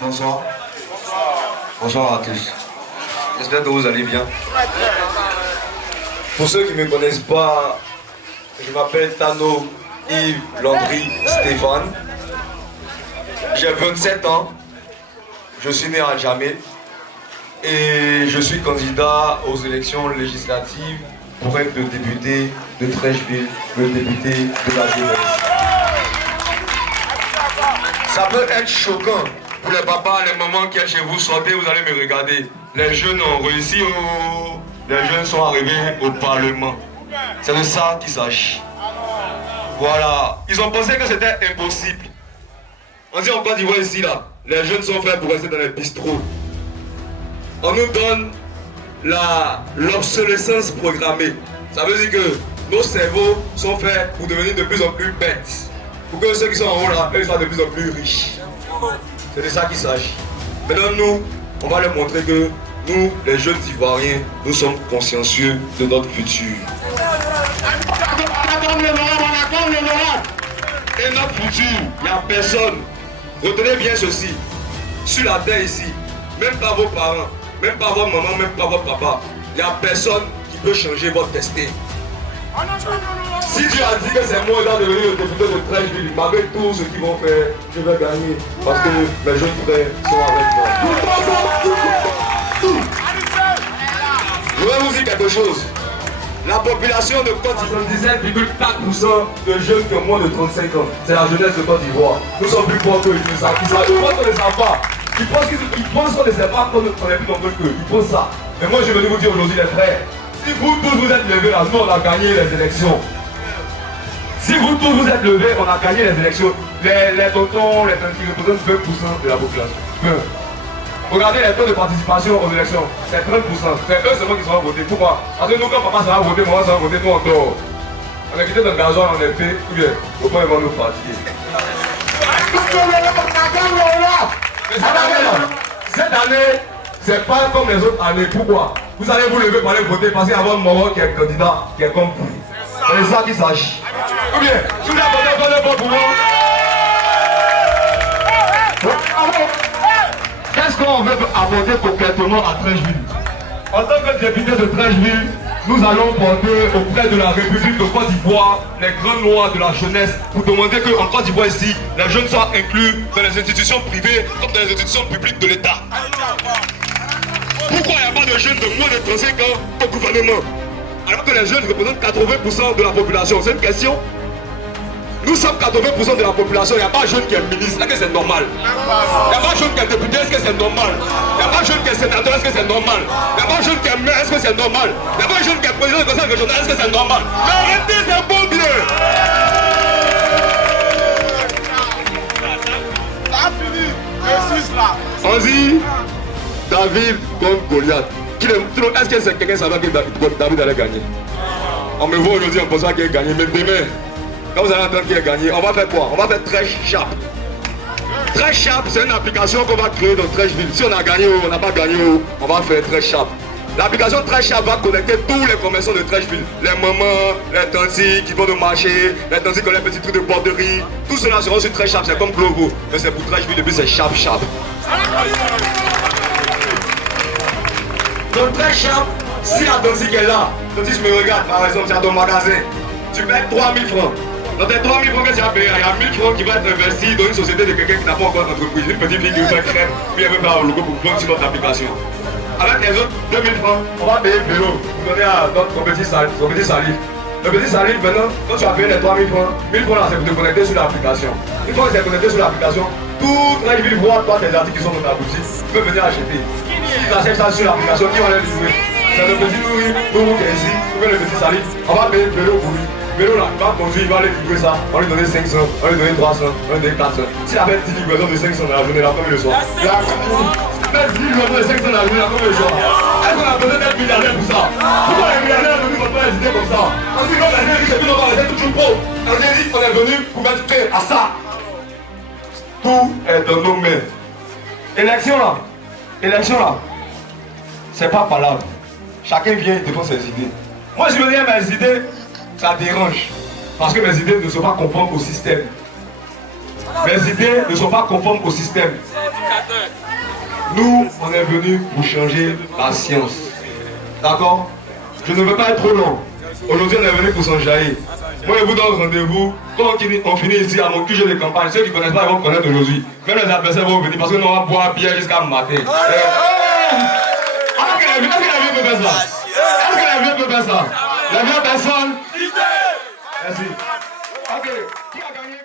Bonsoir. Bonsoir à tous. J'espère que vous allez bien. Pour ceux qui ne me connaissent pas, je m'appelle Tano Yves Landry Stéphane. J'ai 27 ans. Je suis né à Djamé. Et je suis candidat aux élections législatives pour être le député de Trècheville, le député de la jeunesse. Ça peut être choquant pour les papas, les mamans qui sont chez vous, sortez, vous allez me regarder. Les jeunes ont réussi, les jeunes sont arrivés au Parlement. C'est de ça qu'il s'agit. Voilà. Ils ont pensé que c'était impossible. On dit en Côte d'Ivoire ici, là, les jeunes sont faits pour rester dans les bistrots. On nous donne l'obsolescence programmée. Ça veut dire que nos cerveaux sont faits pour devenir de plus en plus bêtes. Pour que ceux qui sont en haut là, eux soient de plus en plus riches. C'est de ça qu'il s'agit. Maintenant nous, on va leur montrer que nous, les jeunes Ivoiriens, nous sommes consciencieux de notre futur. Et notre futur, il n'y a personne. Retenez bien ceci. Sur la terre ici, même pas vos parents, même pas votre maman, même pas votre papa, il n'y a personne qui peut changer votre destin. Si Dieu a dit que c'est moi qui dois devenir le député de Trècheville, malgré tout ce qu'ils vont faire, je vais gagner. Parce que mes jeunes frères sont avec moi. Je vais vous dire quelque chose. La population de Côte d'Ivoire, 77,4% de jeunes qui ont moins de 35 ans. C'est la jeunesse de Côte d'Ivoire. Nous sommes plus forts qu'eux. Ils pensent qu'on ne les a pas. Ils pensent qu'on ne sait pas qu'on est plus nombreux qu'eux. Ils pensent ça. Mais moi je vais vous dire aujourd'hui les frères, si vous tous vous êtes levés là, nous on a gagné les élections. Si vous tous vous êtes levés, on a gagné les élections. Les tontons, les tantis représentent 20% de la population. Regardez les taux de participation aux élections, c'est 30%. C'est eux seulement qui seront votés. Pourquoi? Parce que nous quand papa sera voté, maman sera voté, nous on dort. On est quitté dans le gasoil, on est fait, ou bien, au point ils vont nous fatiguer. Cette année, c'est pas comme les autres années. Pourquoi? Vous allez vous lever pour aller voter parce qu'il y a votre maman qui est candidat, qui est comme vous. C'est ça qu'il s'agit. Ou bien, si vous avez voté pour vous, qu'est-ce qu'on veut apporter concrètement à Trècheville? En tant que député de Trècheville, nous allons porter auprès de la République de Côte d'Ivoire les grandes lois de la jeunesse pour demander qu'en Côte d'Ivoire ici, les jeunes soient inclus dans les institutions privées comme dans les institutions publiques de l'État. Pourquoi il n'y a pas de jeunes de moins de 35 ans au gouvernement alors que les jeunes représentent 80% de la population? C'est une question. Nous sommes 80% de la population, il n'y a pas de jeune qui est ministre, est-ce que c'est normal? Il n'y a pas de jeune qui est député, est-ce que c'est normal? Il n'y a pas de jeune qui est sénateur, est-ce que c'est normal? Il n'y a pas de jeune qui est maire, est-ce que c'est normal? Il n'y a pas de jeune qui est président du conseil régional, est-ce que c'est normal? Mais arrêtez, c'est bon bien! On dit David contre Goliath. Est-ce que c'est quelqu'un qui savait que David allait gagner? On me voit aujourd'hui en pensant qu'il a gagné, mais demain, quand vous allez entendre qu'il a gagné, on va faire quoi? On va faire Trèche Sharp. Trèche Sharp, c'est une application qu'on va créer dans Trècheville. Si on a gagné ou on n'a pas gagné, on va faire Trèche Sharp. L'application Trèche Sharp va connecter tous les commerçants de Trècheville. Les mamans, les tantis qui vont au marché, les tantis qui ont les petits trucs de borderie. Tout cela sera sur Trèche Sharp, c'est comme Glovo. Mais c'est pour Trècheville et puis c'est Sharp Sharp. Donc Trèche Sharp, si la tantie qui est là, tantie je me regarde par exemple, tu as ton magasin, tu payes 3000 francs. Dans tes 3000 francs que tu as payé, il y a 1000 francs qui vont être investis dans une société de quelqu'un qui n'a pas encore d'entreprise. Une petite fille qui veut faire crème, puis elle veut faire un logo pour vendre sur notre application. Avec les autres 2000 francs, on va payer le vélo pour donner à ton petit salif. Le petit salif, maintenant, quand tu as payé les 3000 francs, 1000 francs là, c'est pour te connecter sur l'application. Une fois que tu es connecté sur l'application, toute la ville voit toi tes articles qui sont dans ta boutique, tu peux venir acheter. Si tu achètes ça sur l'application, qui va les livrer? C'est le petit nourri, nous qui est ici, pour faire le petit salif, on va payer le vélo pour lui. Le vélo là, il va conduire, il va aller livrer ça, on va lui donner 500, on va lui donner 300, on va lui donner 400. S'il a fait 10 livraisons de 500 dans la journée, là, combien le soir? Il a fait 10 livraisons de 500 dans la journée, là, combien le soir? Est-ce qu'on a besoin d'être milliardaire pour ça? Pourquoi les milliardaires ne vont pas les idées comme ça? Parce que quand les gens riches et puis on va rester toujours pauvres. On a dit qu'on est venu pour mettre fin à ça. Tout est dans nos mains. Élection là, c'est pas palabre. Chacun vient et défend ses idées. Moi je veux dire mes idées, ça dérange. Parce que mes idées ne sont pas conformes au système. Mes idées ne sont pas conformes au système. Nous, on est venus pour changer la science. D'accord? Je ne veux pas être trop long. Aujourd'hui, on est venu pour s'enjailler. Moi, je vous donne rendez-vous. Quand on finit ici à mon QG de campagne, ceux qui ne connaissent pas, ils vont connaître aujourd'hui. Même les adversaires vont venir parce que nous, on va boire bière jusqu'à matin. Est-ce que la vie peut faire ça? Est-ce que la vie peut faire ça? La vie personne? Merci. Ok. Qui a gagné?